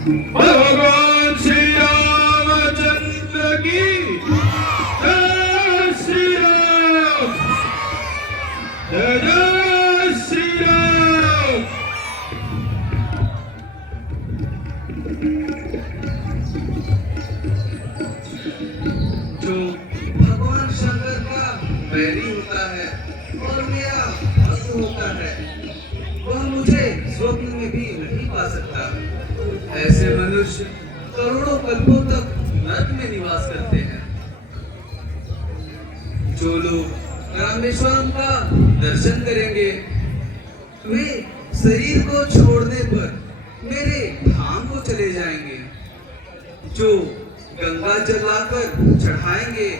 भगवान श्री रामचंद्र की जय श्री राम, जय जय श्री राम। जो भगवान शंकर का बैरी होता है और मेरा भक्त होता है, वह मुझे स्वप्न में भी नहीं पा सकता। ऐसे मनुष्य करोड़ों कल्पों तक नरक में निवास करते हैं। जो लोग रामेश्वरम का दर्शन करेंगे, वे शरीर को छोड़ने पर मेरे धाम को चले जाएंगे। जो गंगा जल लाकर चढ़ाएंगे,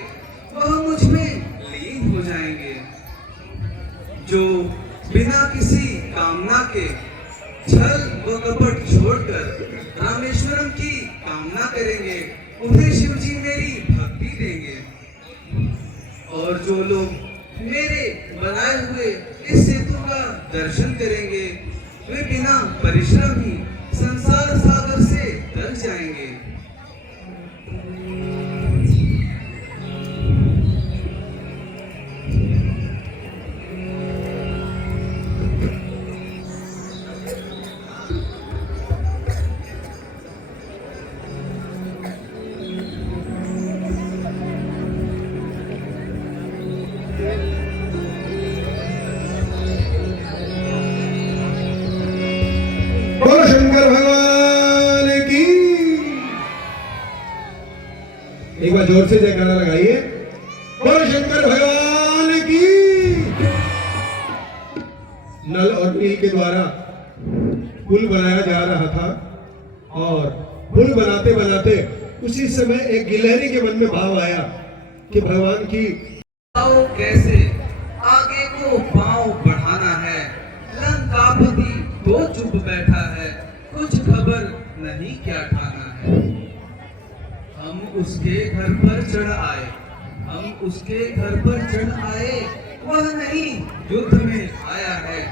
वह मुझ में लीन हो जाएंगे। जो बिना किसी कामना के छल व कपट छोड़कर रामेश्वरम की कामना करेंगे, उन्हें शिव जी मेरी भक्ति देंगे। और जो लोग मेरे बनाए हुए इस सेतु का दर्शन करेंगे, वे बिना परिश्रम ही संसार सागर से तर जाएंगे। बोलो शंकर भगवान की। एक बार जोर से जयकारा लगाइए, बोलो शंकर भगवान की। नल और नील के द्वारा पुल बनाया जा रहा था और पुल बनाते बनाते उसी समय एक गिलहरी के मन में भाव आया कि भगवान की कैसे आगे को पांव बढ़ाना है। लंकापति तो चुप बैठा है, कुछ खबर नहीं क्या ठाना है। हम उसके घर पर चढ़ आए, हम उसके घर पर चढ़ आए, वह नहीं युद्ध में आया है।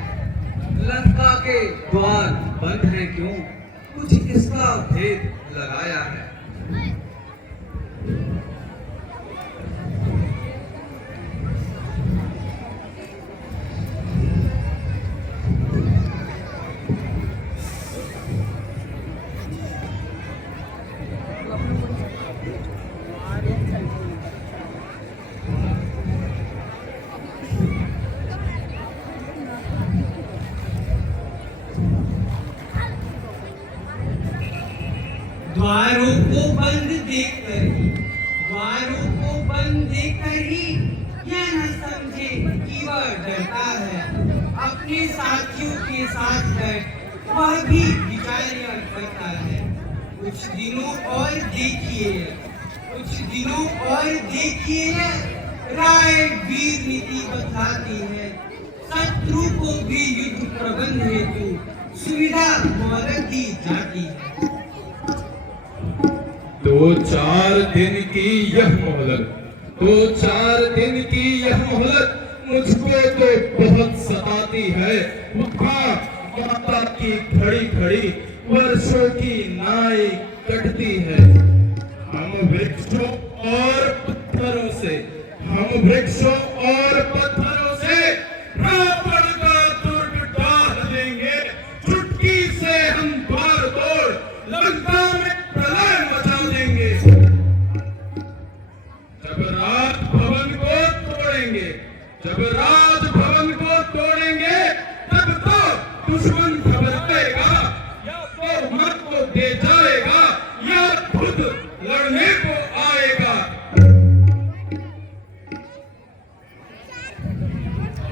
लंका के द्वार बंद हैं क्यों, कुछ इसका भेद लगाया है। द्वारों को बंद देखकर, द्वारों को बंद देखकर ही यह न समझे कि वह डरता है। अपने साथियों के साथ बैठ वह भी विचारियां करता है। कुछ दिनों और देखिए, कुछ दिनों और देखिए, राय वीर नीति बतलाती है। शत्रु को भी युद्ध प्रबंध हेतु सुविधा मोहलत दी जाती है। 2-4 दिन की यह मोहलत, 2-4 दिन की यह मोहलत मुझको तो बहुत सताती है। माता की खड़ी खड़ी वर्षों की नाई कटती है। हम वृक्षों और पत्थरों से, हम वृक्षों और पत्थरों से रावण का दुर्ग ढाह देंगे। चुटकी से हम द्वार तोड़ लंका में प्रलय मचा देंगे। जब राजभवन को तोड़ेंगे, जब राजभवन को तोड़ेंगे, तब तो दुश्मन घबराएगा, या तो मत को दे जाएगा या खुद लड़ने को आएगा।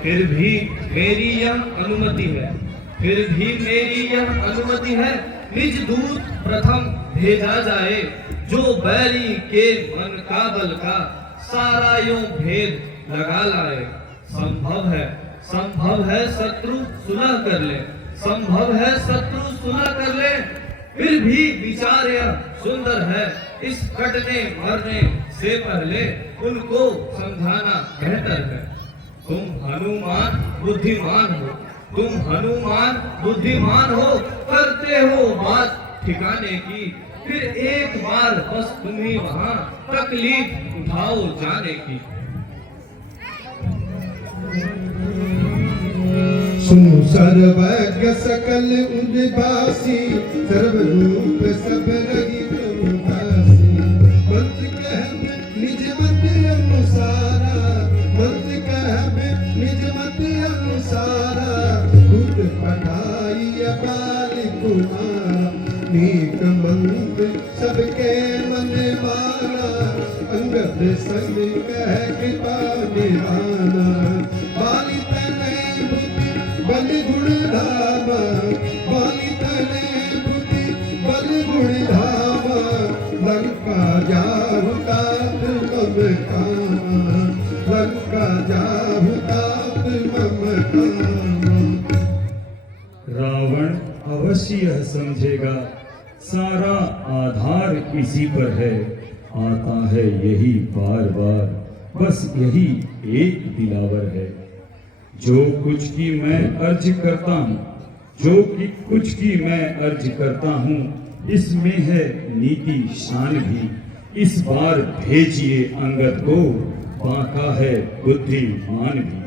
फिर भी मेरी यह अनुमति है, फिर भी मेरी यह अनुमति है, निज दूत प्रथम भेजा जाए, जो बैरी के मन का बल का सारा यूं भेद लगा लाए। संभव है शत्रु सुलह कर ले, संभव है शत्रु सुलह कर ले। फिर भी विचार यह सुंदर है, इस कटने मरने से पहले उनको समझाना बेहतर है। तुम हनुमान बुद्धिमान हो, तुम हनुमान बुद्धिमान हो, करते हो बात ठिकाने की, फिर एक बार बस तुम ही वहां तकलीफ उठाओ जाने की। सुनो सर्वज्ञ सकल उद्भासी, सर्वरूप सब लगी तुम दासी। मंत्र कहब निज मत अनुसारा, मंत्र कहब निज मत अनुसारा। दूत पढ़ाई बाल कुमारा, नीक मंत्र सबके मन माना। अंगद संग कह कृपा निधाना, बाली तनय बुद्धि बल गुण धामा। बाली तनय बुद्धि बल गुण धामा। लंका जाहु तात मम कामा, लंका जाहु तात मम कामा। रावण अवश्य यह समझेगा, सारा आधार इसी पर है। आता है यही बार बार, बस यही एक दिलावर है। जो कुछ की मैं अर्ज करता हूँ, जो कि कुछ की मैं अर्ज करता हूँ, इसमें है नीति शान भी। इस बार भेजिए अंगद को, बांका है बुद्धिमान भी।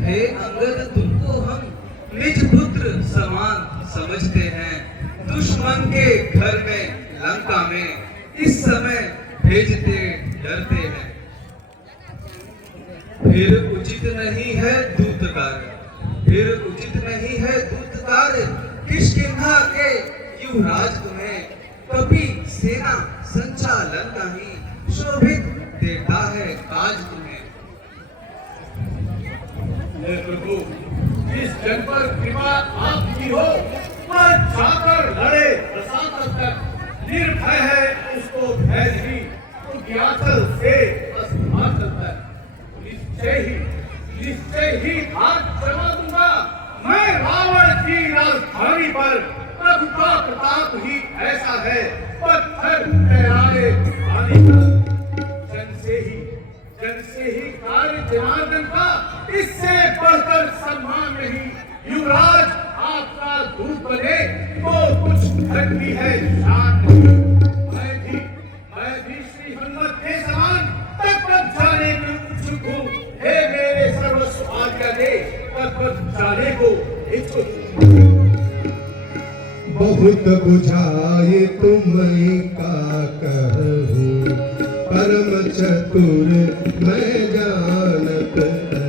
हे अंगद तुमको हम निज पुत्र समान समझते हैं। दुश्मन के घर में लंका में इस समय भेजते डरते हैं। फिर उचित नहीं है दूत कार्य, फिर उचित नहीं है दूत कार्य। किष्किंधा के युवराज तुम्हें कभी सेना संचालन नहीं शोभित देता है काज तुम्हें। हे प्रभु, इस जन पर कृपा आपकी हो, वह जाकर लड़े प्रशासन तक। निर्भय है उसको भय नहीं, उद्याचल से अस्ताचल तक। निश्चय ही हाथ जमा दूंगा मैं रावण की राजधानी पर। प्रभु का प्रताप ही ऐसा है, पत्थर ठहराए पानी पर। जन से ही कार्य जनार्दन का, इससे बढ़कर सम्मान नहीं। युवराज आपका दूत बने तो कुछ घटती है शान नहीं। मैं भी श्री हनुमत के समान तब तक जाने को उत्सुक हूँ। हे मेरे सर्वस्व आज्ञा दे, तब तक जाने को इच्छुक हूँ। बहुत बुझाए तुम्हें का कहूँ, परम चतुर मैं जानत हूँ।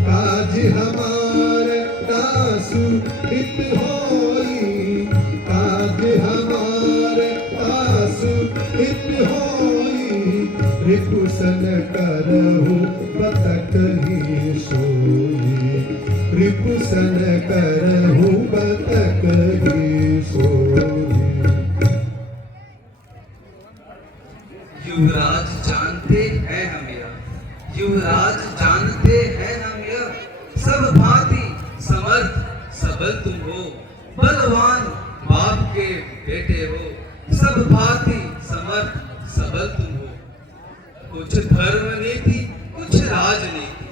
काज हमारे तासु हित होई, काज हमारे तासु हित होई। रिपुसन करहु बतक ही सोई, रिपुसन करहु बतक ही सोई। युवराज जानते हैं हम यह, युवराज जानते हैं हम यह। सब भांति समर्थ सबल तुम हो, बलवान बाप के बेटे हो। सब भांति समर्थ सबल तुम हो। कुछ धर्म नीति कुछ राजनीति,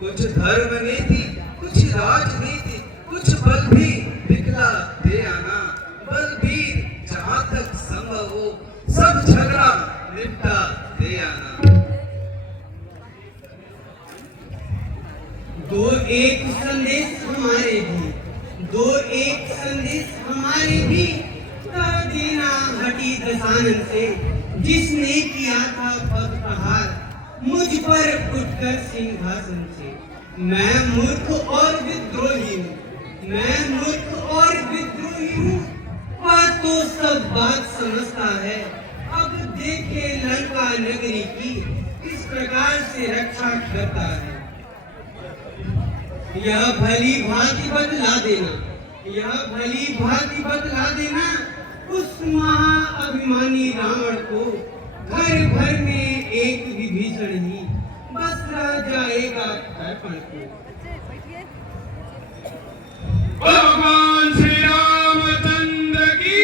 कुछ धर्म नीति कुछ राजनीति। कुछ बल भी दिखला दे आना, बलबीर जहां तक संभव हो। सब झगड़ा निपटा दे आना। दो एक संदेश हमारे भी, दो एक संदेश हमारे भी। कर देना हटी दशानन से, जिसने किया था पद प्रहार मुझ पर उठकर सिंहासन से। मैं मूर्ख और विद्रोही हूँ, मैं मूर्ख और विद्रोही हूँ। वह तो सब बात समझता है। अब देखे लंका नगरी की किस प्रकार से रक्षा करता है। यह भली भांति बतला देना, यह भली भांति बतला देना उस महाअभिमानी रावण को। घर भर में एक विभीषण ही बस रह जाएगा दर्पण को। भगवान श्री रामचंद्र की